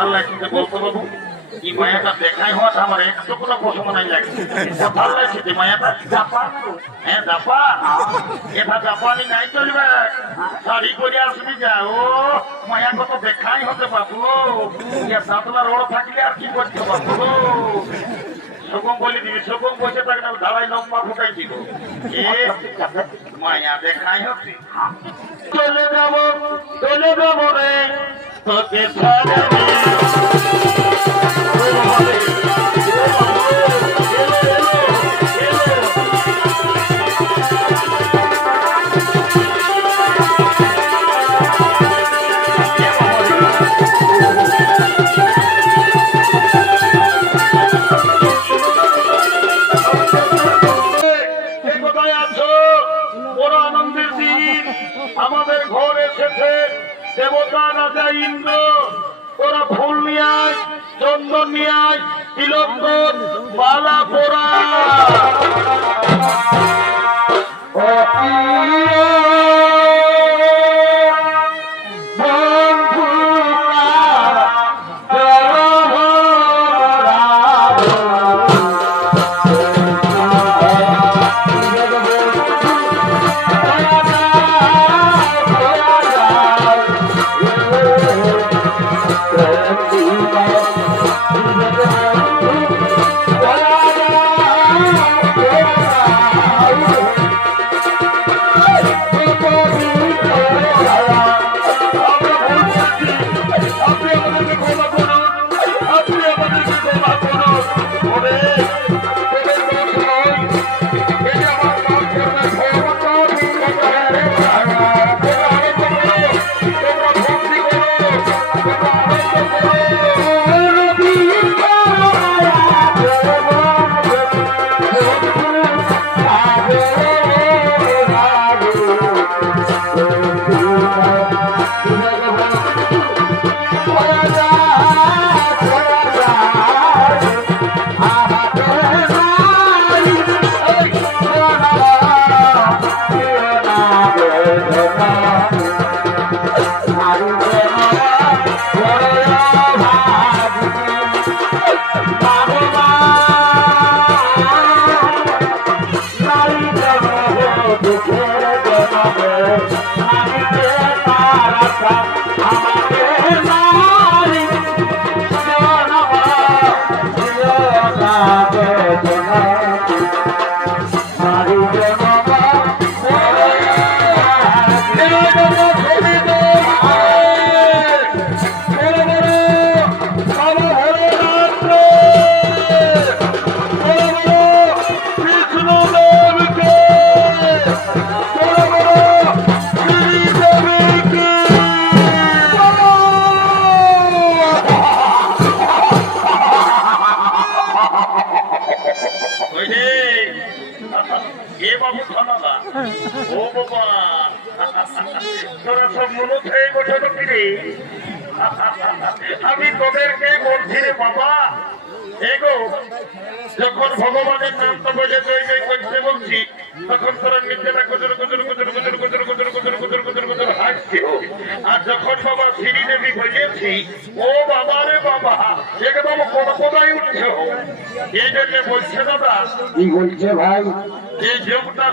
ভালো লাগছে বলতো বাবু ఈ మాయట దేఖాయి హోత హమరే తుకుల కోసం నై లగ్ దపాల సిది మాయట దపా ఏ దపా ఏ భా దపాని నై చలిబే సారీ కొడియా సుమి যাও మాయా কত দেখাই হতে বাবু ইয়া সাতলা রোড থাকলে আর কি করতে বাবু সকম বলি দিবি সকম বসে থাকে না ঢালাই লম্বা ফুটাই দিব। এ, মায়া দেখাই হতে চলে যাব চলে যাব রে। তোকে ছাড়বে বাবু বাবা, মনে আমি তোদেরকে বলছি রে বাবা এগো যখন ভগবানের নাম তো বলে জয় জয় করতে বলছি তখন তোরা নিজেরা গুজর গুজর গুজর গুজর গুজর গুজর গুজর গুজর গুজর গুজর হাসছে আর যখন বাবা শ্রীদেবী বলেছি ও বাবা রে বাবা একদম কোন কোথায় উঠছ এই জন্য বলছে দাদা কি বলছে ভাই এই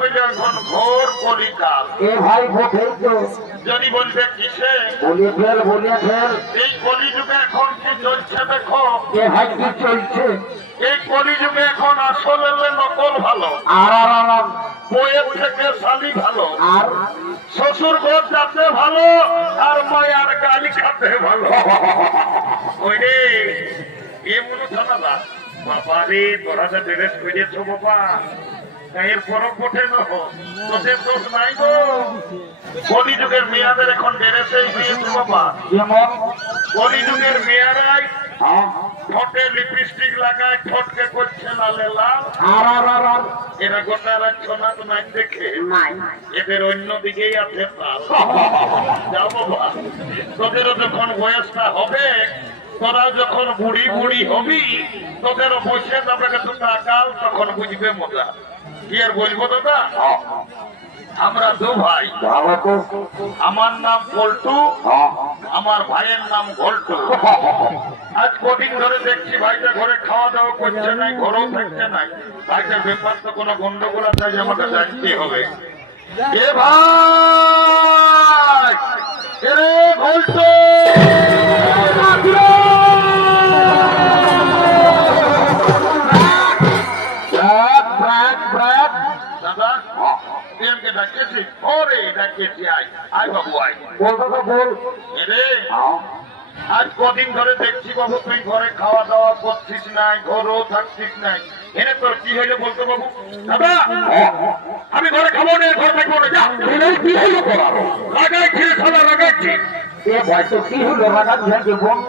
হইলে এখন ঘোর কলিকাল এ ভাই ভোটেই তো যদি বলবে কিসে? বলে ফেল বলে ফেল এই কলিযুগে এখন কি চলছে দেখো? এ ভাই কি চলছে? এই কলিযুগে এখন আসলে নকল ভালো। আর আর আর আর, বইয়ের থেকে শালি ভালো। আর? শ্বশুর ঘর যাতে ভালো আর মায়ার গালি খাতে ভালো। ওই রে এ মনে বাবা। রে তোরা যে ড্রেস করেছ বাবা। এর না দোষ নাই গো। কলিযুগের মেয়াদের এখন যেমন কলিযুগের মেয়ারাই এদের অন্য তোদেরও যখন বয়সটা হবে, তোরা যখন বুড়ি বুড়ি হবি, তোদেরও বসে যাবে দুটো আকাল তখন বুঝবে মজা। কি বলব দাদা? আমরা দু ভাই। আমার নাম পল্টু। আমার ভাইয়ের নাম ঘল্টু আজ কদিন ধরে দেখছি ভাইটা ঘরে খাওয়া দাওয়া করছে নাই, ঘরেও থাকছে নাই। ভাইটার ব্যাপার তো কোনো গন্ডগোল আছে আমাকে জানতে হবে। এ ভাই! এ ঘল্টু আয় আয় বাবু আয়। বল দাদা, বল। এরে হ্যাঁ। আজ কদিন ধরে দেখছি বাবু তুই ঘরে খাওয়া দাওয়া করছিস নাই ঘরেও থাকছিস নাই। এনে তোর কি হইলে বলতো বাবু? দাদা আমি ঘরে খাব না ঘরে থাকব না যা। কি লাগাইছি এ ভাই তো কি হলো রাখা দিয়ে বলব।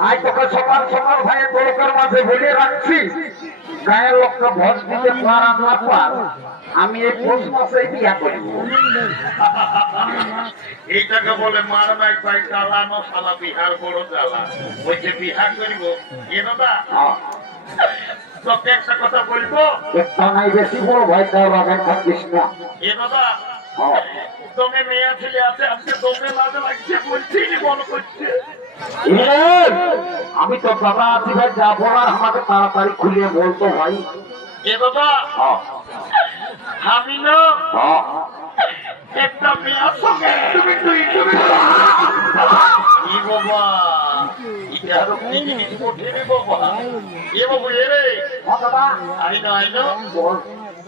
আজ তোকে সকাল সকাল ভাই তোরকার মাঝে বলে রাখছি গায়ের লোককে ভোজ দিতে পার না পার। আমি এই পৌষ মাসে বিয়া করিব এইটাকে বলে মার নাই পাই চালানো শালা বিহার বড় জ্বালা। বলছে বিহা করিব এ দাদা তোকে একটা কথা বলব? একটা নাই বেশি বড় ভাই তার লাগাই থাকিস না। এ দাদা হ্যাঁ। মেয়ে ছেলে আছে আজকে তোমে মাঝে লাগছে বলছি মনে করছে। আমি তো দাদা আছি ভাই যা বলার আমাকে তাড়াতাড়ি খুলিয়ে বলতো ভাই এ হ্যাঁ, আমি না। একটা মেয়ের সঙ্গে তুমি তুই তুমি ই বাবা! বাবা। এ বাবু এ রে।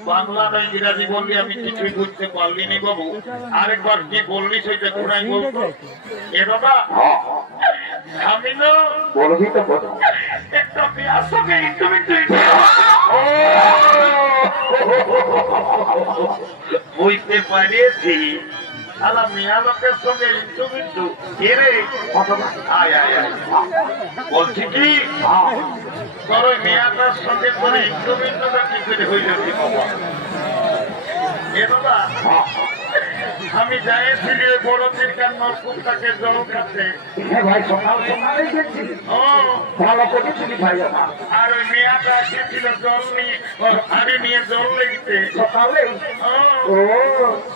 বাংলা ইংরাজি বললি আমি কিছুই বুঝতে পারলি নি বাবু। আরেকবার কি বললি সেটা কোনাই বলতো? এ বাবা আমি না বলবি তো বল। একটা মেয়ের সঙ্গে তুমি বুঝতে পারিয়েছি। আলা মিয়া লোকের সঙ্গে ইন্টু মিন্টু কে রে দাদা। আয় আয় আয় বলছি কি তোর ওই মেয়াটার সঙ্গে করে ইন্টু মিন্টুটা কি করে হইল এ বাবা। আমি যাইছিলি ওই বড় তিরকার নরকুপটাকে জল খাতে। হ্যাঁ ভাই সকাল সকালেই গেছি। ও। ভালো করেছিলি ভাই আমার আর ওই মেয়াটা এসেছিল জল নিয়ে হাড়ি নিয়ে জল লেগতে সকালে? ও।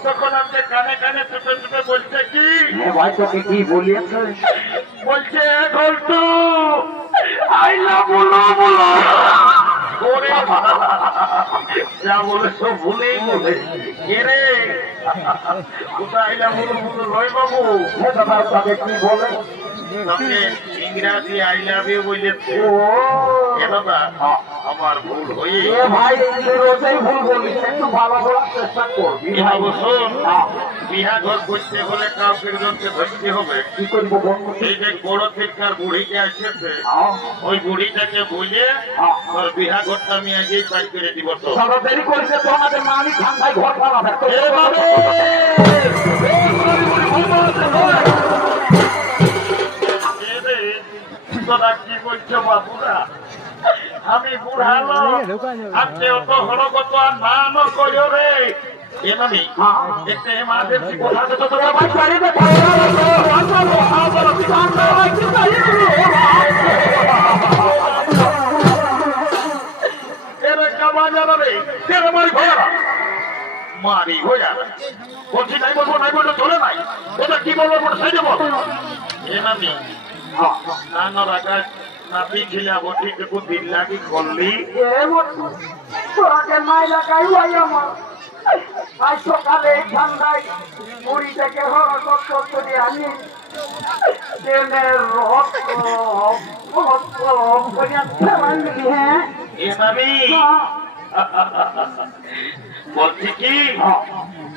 তখন আপনি কানে কানে চুপে চুপে বলছে কি? হ্যাঁ ভাই তোকে কি বলিয়েছে? বলছে ঘন্টু আইলা বলো বলো ওরে যা বলে সব ভুলেই বলে কে রে? কোথায় বাবু হ্যাঁ তাকে কি বলে? ইংরাজি আই লাভ ইউ বলেছে ও আমার ভুল হয়ে ভাই ভুল বলিস একটু ভালো বলার চেষ্টা করবি। এ ভাই বাবু শোন বিহা ঘর করতে হলে কাউকে ধরতে হবে। এই যে বড় থেকে বুড়িকে আসছে হ্যাঁ, ওই বুড়িটাকে বুঝে হ্যাঁ। তোর বিহা ঘরটা আমি আগেই পাই করে দিব তো। দেরি করেছে তো আমাদের মালিক ঠান্ডায় ঘর তোরা কি বলছো বাবুরা? আমি বুড়ালো আজকে অত হরগত আর না ন কইও রে এ মামি একটা এমার্জেন্সি কথা তো তোরা ভাই চালিয়ে দে, ভাই, ভাই, ভাই, ভাই, ভাই, ভাই, ঠান্ডা হয়, কি চালিয়ে দে, ভাই। এরে কাবা যাবে রে তেরে মারি হয়ে যাবে বলছি নাই বলব নাই বলব চলে নাই। ওটা কি বলব বলো। সেই বল এ মামি হ্যাঁ, নানো রাগা নাতি ছিলা বটি টুকু দিন লাগি করলি এ মতো, তোরাকে নাই লাগাই ভাই আমার। আজ সকালে ঠান্ডায় মুড়ি থেকে হরকত করে আনি ট্রেনের রক্ত রক্ত করে ফেলালি, এ মামি হ্যাঁ, বলছি কি? হ্যাঁ,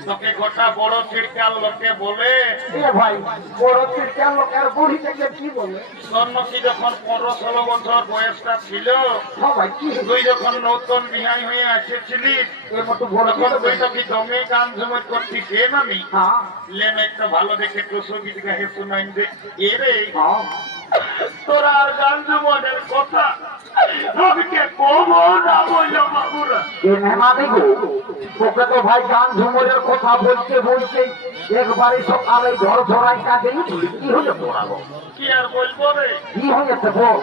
তোকে গোটা বড় চিড়কাল লোকে বলে। ভাই বড় চিরকাল লোকের বুড়ি থেকে কি বলে? সন্ন্যাসী যখন পনেরো ষোলো বছর বয়সটা ছিল তুই যখন নতুন বিহাই হয়ে এসেছিলিস এর মতো বড় তখন তুই তো কি জমে গান জমে করছিস এ নামি লেন একটা ভালো দেখে কুসঙ্গীত গাহে শোনাই দে। এ রে। হ্যাঁ। তোরা আর গান জমনের কথা তো ভাই গান ঝুমুরের কথা বলতে বলতে একবারে সকালে কাজে কি হয়ে পড়াবো কি আর বলব রে কি হয়েছে বল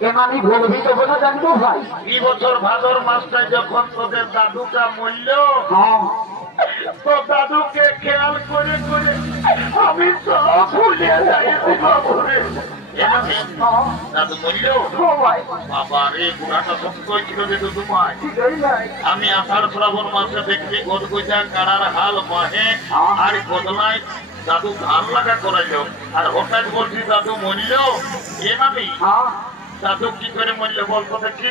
এমানি বলবি তো বলে জানব ভাই এই বছর ভাদর মাসটা যখন তোদের দাদুটা মরল হ্যাঁ। দাদুকে খেয়াল করে করে আমি সব ভুলে বাবুরে। আমি আষাঢ় শ্রাবণ মাসে দেখছি গদগজা কারার হাল মাহে আর বদলায় দাদু ধান লাগা করাইল। আর হঠাৎ বলছি দাদু মরল? এ নামি? হ্যাঁ। দাদু কি করে মরল বলতো দেখি?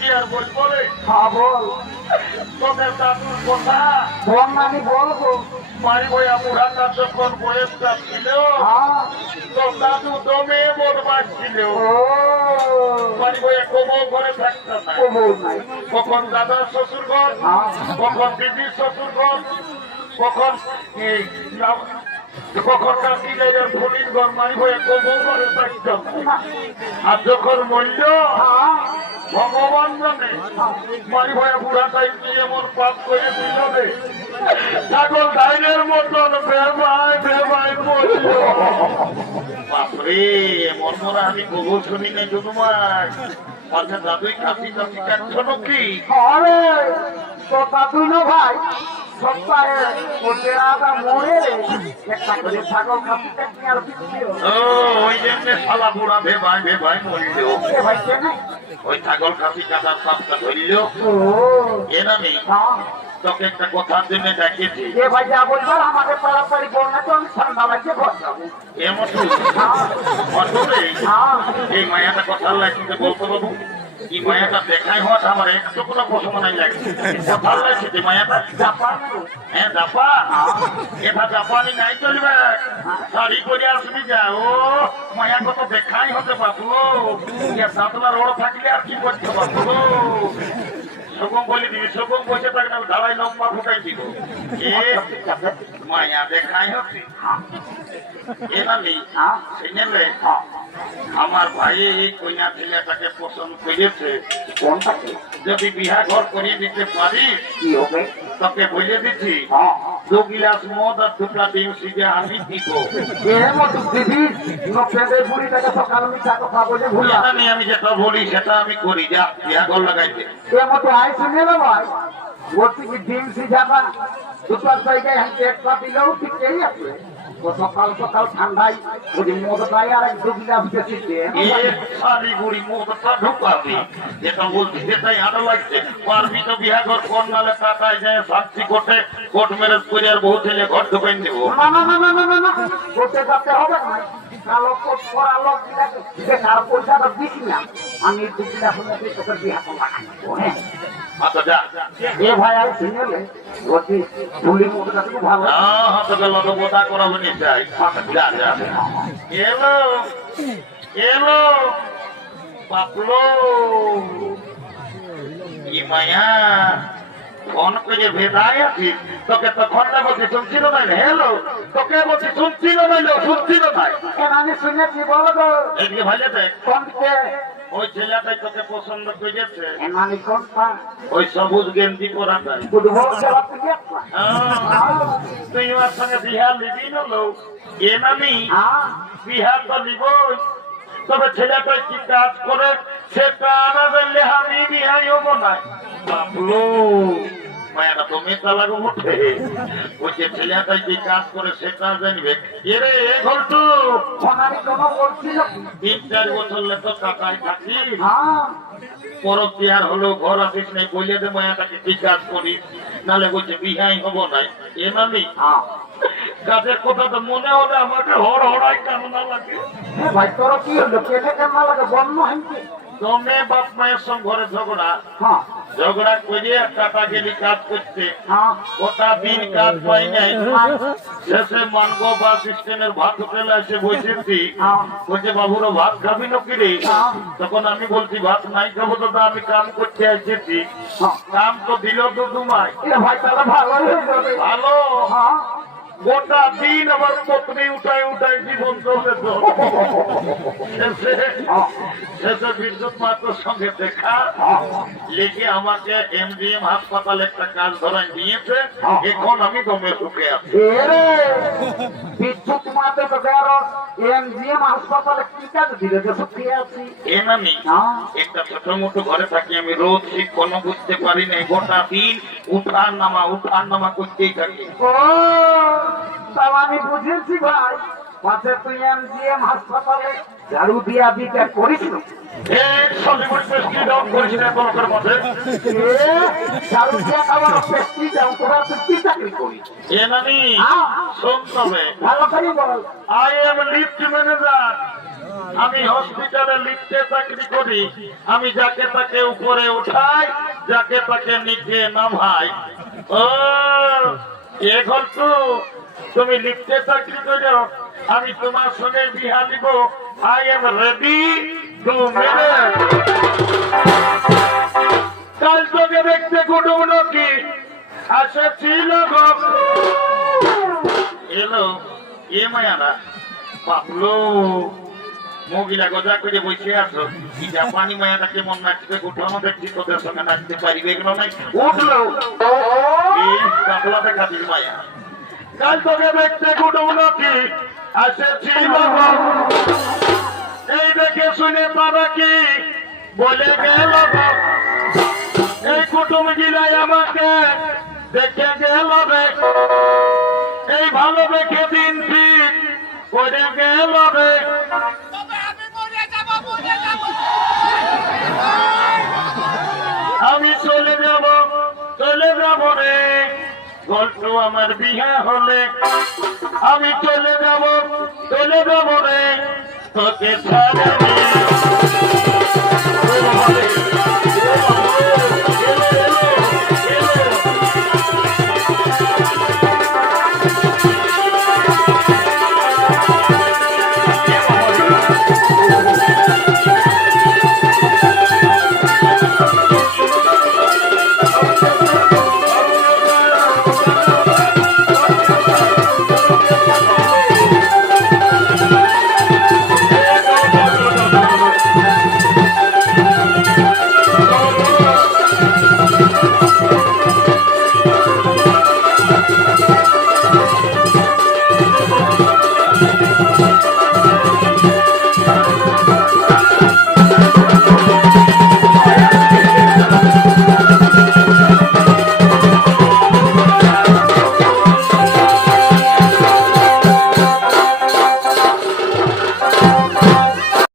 কি আর বলব রে হ্যাঁ বল। তোদের দাদুর কথা। বল মানে বলব। মারি বইয়া বুড়াটা যখন বয়সটা ছিল হ্যাঁ। তো দাদু দমে বদমাস ছিল মারি বইয়া কবো ঘরে থাকতো না। কখন দাদার শ্বশুর ঘর হ্যাঁ। কখন দিদির শ্বশুর ঘর কখন কখন কাকি জায়গার ফলির ঘর মারি বইয়া কবো ঘরে থাকতো আর যখন মূল্য হ্যাঁ। ভগবান জানে মারি ভয়ে বুড়াটাই তুই এমন পাপ করে বুঝাবে? ছাগল ডাইনের মতন বেবাই বেবাই বলিল বাপরে, এমন মরা আমি গোবর শুনি নাই জনুমার মাঝে দাদুই কাশি কাশি কাটছ নাকি? আরে, তো দাদু না ভাই? সপ্তাহে একটা করে ছাগল। ও ওই জন্য শালা বুড়া ভেবাই ভেবাই মরিল। এ ভাই কেনে ওই ছাগল খাসি কাটার সাপটা ধরিল। ও এ হ্যাঁ। তোকে একটা কথার জন্য ডাকিয়েছি এ ভাই যা বলবার আমাদের পাড়াপাড়ি বন্যা তো আমি ঠান্ডা লাগছে ঘর যাব এমন হ্যাঁ। হ্যাঁ। এই মায়াটা কথা লাগছে বলতো বাবু। এই মায়াটা দেখাই হওয়াটা আমার একটু কোনো পছন্দ নাই লাগছে কথা লাগছে যে মায়াটা জাপান হ্যাঁ জাপা এটা জাপানি নাই চলবে। শাড়ি পরে আসবি যা। ও, মায়া কত দেখাই হতে বাবু সাতলা রোড থাকলে আর কি করতে বাবু সগম বলে দিবি সগম বসে থাকলে আমি ঢালাই লম্বা ফুটাই দিব। মায়া দেখাই হচ্ছে। আমার ভাই এই কন্যা ছেলেটাকে পছন্দ করেছে কোনটা কি? যদি বিহা ঘর করিয়ে দিতে পারি কি হবে তোকে বলে দিচ্ছি হ্যাঁ দু গিলাস মদ আর দুটা ডিম সিজে আমি দিব। আমি যেটা বলি সেটা আমি করি যা বিহা ঘর লাগাইতে। ডিম দুটার জায়গায় হাতে একটা দিলেও ঠিক আছে। ও সকাল ঠান্ডায় যদি মদটাই আর এক দিয়ে এ শালি বুড়ি মদটা ঢুকাবি যেটা বলছি সেটাই আরও লাগছে পারবি তো বিহা ঘর কোন নালে যায় কোটে কোর্ট ম্যারেজ করে আর বহু ছেলে ঘর ঢুকাই দেবো না না না না না না না যাতে হবে না কালো কোট পরা লোক দিলাকে বেকার পয়সাটা দিছি না আমি তোকে বিয়া করব এলো বাপলো। মায়া। ফোন করে ভেদায় আছিস তোকে তখন না বলছি শুনছিল না হ্যালো তোকে বলছি শুনছিল না শুনছিল না। আমি শুনেছি বলো এদিকে ভালো কোনকে ওই ছেলেটাই তোকে পছন্দ করেছে? মানে কোনটা ওই সবুজ গেঞ্জি পরাটাই। ফুটবল খেলা হ্যাঁ, তুই ওর সঙ্গে বিহার লিবি না লোক? এ নামি হ্যাঁ। বিহার তো নিবই। তবে ছেলেটা কি কাজ করে সেটা না জানলে আমি বিহাই হব না বাবলু মায়েরা তুমি তালাগো উঠে ওই যে ছেলেটা কি কাজ করে সেটা জানবে। এরে এ ঘন্টু সোনারি কোনো বলছিল কি? তিন চার বছর লেতো টাকায় থাকি। হ্যাঁ। পরব বিহার হলো ঘর আসিস নাই বলে দে মায়াটাকে কি কাজ করিস? নালে বলছে বিহাই হব না এ নামি হ্যাঁ। কাজের কথা তো মনে হলে আমাকে হর হরাই কামনা লাগে? ভাই তোর কি হলো? কেটে কেন লাগে? বন্য হেনকে দমে বাপ মায়ের সঙ্গে ঘরে ঝগড়া। হ্যাঁ। ঝগড়া করে টাটা গেলি কাজ করতে হ্যাঁ। ওটা দিন কাজ পাই নাই। শেষে মানব বাস স্ট্যান্ডের ভাত হোটেলে এসে বসেছি। হ্যাঁ। বলছে বাবুরা ভাত খাবি নাকি রে? হ্যাঁ। তখন আমি বলছি ভাত নাই খাব তো আমি কাম করতে এসেছি। হ্যাঁ। কাম তো দিল তো তোমায়। ভালো ভালো। হ্যাঁ। গোটা দিন আমার পত্নী উঠায় উঠায় জীবন চলে তো শেষে হ্যাঁ বিদ্যুৎ মাত্র সঙ্গে দেখা হ্যাঁ লিখে আমাকে এমডিএম হাসপাতালে একটা কাজ ধরায় নিয়েছে। এখন আমি দমে ঢুকে আছি। বিদ্যুৎ মাতে এমজিএম হাসপাতালে কি কাজ? দিলে সত্যি আছি। এ একটা ছোট মোটো ঘরে থাকি আমি রোজ ঠিক কোনো বুঝতে পারি না গোটা দিন উঠার নামা উঠার নামা করতেই থাকি। ও তাও আমি বুঝেছি ভাই। হাসপাতালে ঝাড়ু দিয়া দিতে আমি হসপিটালে লিফটে চাকরি করি। আমি যাকে তাকে উপরে উঠাই যাকে তাকে নিচে নামাই। ও এখন তো। তুমি লিফটে চাকরি করো আমি তোমার সঙ্গে বিহা দিব। আই এম রেডি টু কাল তোকে দেখতে কুটুম কি আসে ছিল এলো, এ মায়ারা। পাবলো মহিলা গজা করে বসে আছো। কি জাপানি মায়াটা কেমন নাচতে উঠানো দেখছি তোদের সঙ্গে নাচতে পারিবে এগুলো নাই? উঠল। এই কাপলাতে খাতির মায়া। কাল তোকে দেখতে কুটুম কি আসে ছিল গো। এই দেখে শুনে তারা কি বলে গেল। এই কুটুম গিলাই আমাকে দেখে গেল এই ভালো দেখে দিন ঠিক করে গেল বলছো আমার বিয়া হলে আমি চলে যাব চলে যাব রে তোকে ছাড়া